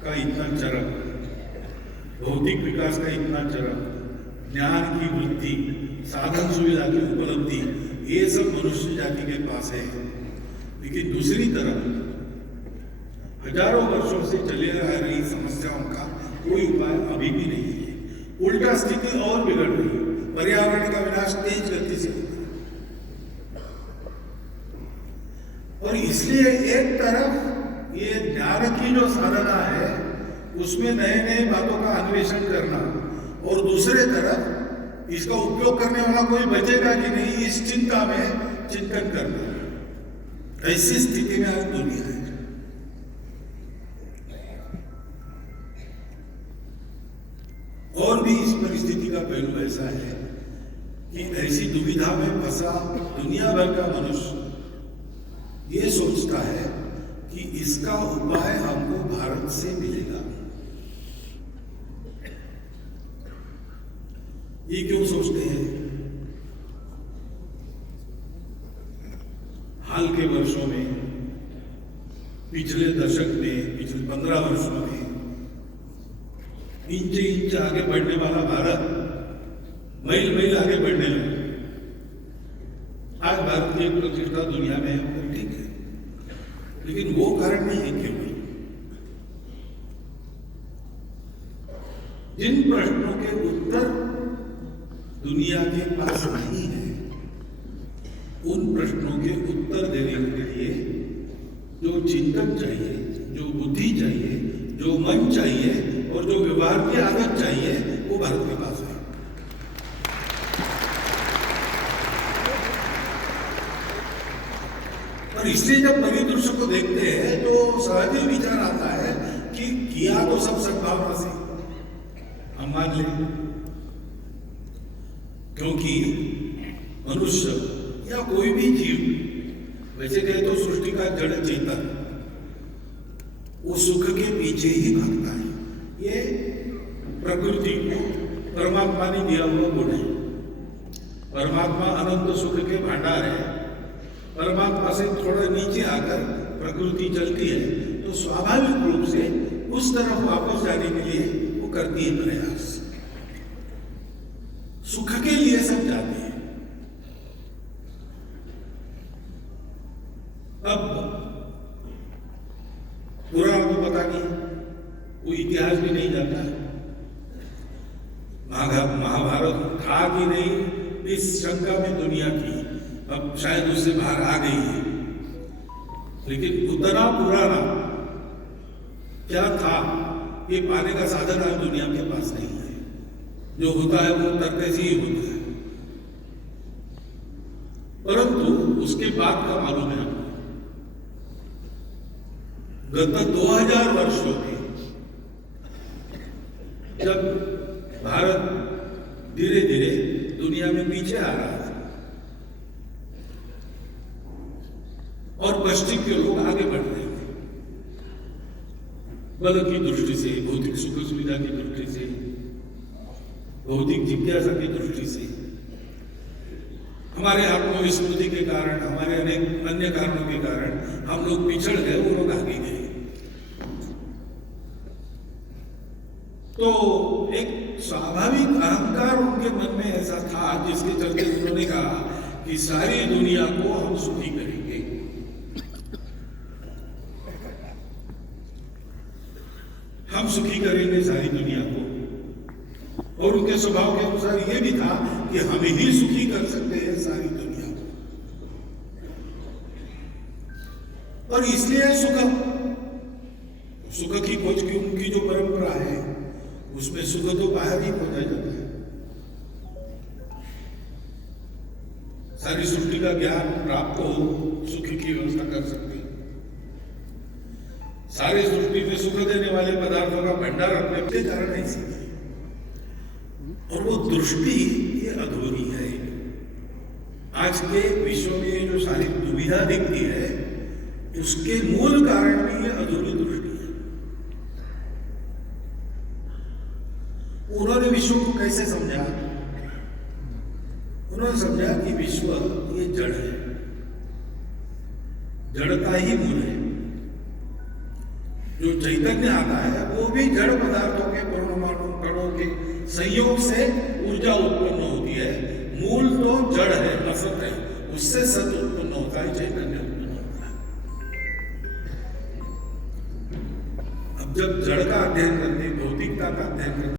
का इतना चरम, भौतिक विकास का इतना चरम, ज्ञान की वृद्धि, साधन सुविधा की उपलब्धि, ये सब मनुष्य जाति के पास है। लेकिन दूसरी तरफ हजारों वर्षों से चले आ रही समस्याओं का कोई उपाय अभी भी नहीं है। उल्टा स्थिति और बिगड़ रही है। पर्यावरण का विनाश तेज गति से होता है। और इसलिए एक तरफ ये ज्ञान की जो साधना है उसमें नए नए बातों का अन्वेषण करना, और दूसरे तरफ इसका उपयोग करने वाला कोई बचेगा कि नहीं, इस चिंता में चिंतन करना। ऐसी स्थिति में आज दुनिया है। और भी इस परिस्थिति का पहलू ऐसा है कि ऐसी दुविधा में फंसा दुनिया भर का मनुष्य ये सोचता है कि इसका उपाय हमको भारत से मिलेगा। ये क्यों सोचते हैं? हाल के वर्षों में, पिछले दशक में, पिछले 15 वर्षों में इंच इंच आगे बढ़ने वाला भारत मील मील आगे बढ़ने लगा। आज भारत की प्रतिष्ठा दुनिया में है, ठीक है, लेकिन वो कारण नहीं है क्यों? जिन प्रश्नों के उत्तर दुनिया के पास नहीं है, उन प्रश्नों के उत्तर देने के लिए जो चिंतन चाहिए, जो बुद्धि चाहिए, जो मन चाहिए और जो व्यवहार की आदत चाहिए, वो भारत के पास है। और इसलिए जब परिदृश्य को देखते हैं तो सहज ही विचार आता है कि किया तो सब सद्भावना से, हम मान लें, क्योंकि मनुष्य या कोई भी जीव, वैसे कहे तो सृष्टि का जड़ चेतन, वो सुख के पीछे ही भागता है। ये प्रकृति को परमात्मा ने दिया हुआ गुण है। परमात्मा अनंत सुख के भंडार है। परमात्मा से थोड़ा नीचे आकर प्रकृति चलती है तो स्वाभाविक रूप से उस तरफ वापस जाने के लिए वो करती है प्रयास। सुख के लिए सब जाते हैं। अब पुराण को पता नहीं, वो इतिहास भी नहीं जाता है, महाभारत था कि नहीं, इस शंका में दुनिया की अब शायद उससे बाहर आ गई है। लेकिन उतना पुराना क्या था ये पाने का साधन आज दुनिया के पास नहीं है। जो होता है वो तर्क से ही होता है, परंतु उसके बाद का मालूम है। गत 2000 वर्षों में जब भारत धीरे धीरे दुनिया में पीछे आ रहा था और पश्चिम के लोग आगे बढ़ रहे थे, बल की दृष्टि से, भौतिक सुख सुविधा की दृष्टि से, भौतिक जिज्ञासा की दृष्टि से, हमारे आत्मविस्मृति के कारण, हमारे अनेक अन्य कारणों के कारण हम लोग पिछड़ गए, वो लोग आगे गए। तो एक स्वाभाविक अहंकार उनके मन में ऐसा था जिसके चलते उन्होंने कहा कि सारी दुनिया को हम सुखी करेंगे। हम सुखी करेंगे सारी दुनिया को। और उनके स्वभाव के अनुसार यह भी था कि हम ही सुखी कर सकते हैं सारी दुनिया को। और इसलिए सुख की खोज की उनकी जो परंपरा है उसमें सुख तो बाहर ही खोजा जाता है। सारी सृष्टि का ज्ञान प्राप्त हो, सुख की व्यवस्था कर सकते हैं। सारी सृष्टि में सुख देने वाले पदार्थों का भंडार रखने के कारण ऐसी है। और वो दृष्टि ये अधूरी है। आज के विश्व में जो सारी दुविधा दिखती है उसके मूल कारण भी ये अधूरी दृष्टि है। उन्होंने विश्व को कैसे समझा? उन्होंने समझा कि विश्व ये जड़ है, जड़ता ही मूल है। जो जो चैतन्य आता है वो भी जड़ पदार्थों के परमाणु कणों के संयोग से ऊर्जा उत्पन्न होती है। मूल तो जड़ है, असत है, उससे सत उत्पन्न होता है, चैतन्य उत्पन्न होता है। अब जब जड़ का अध्ययन करते, भौतिकता का अध्ययन करते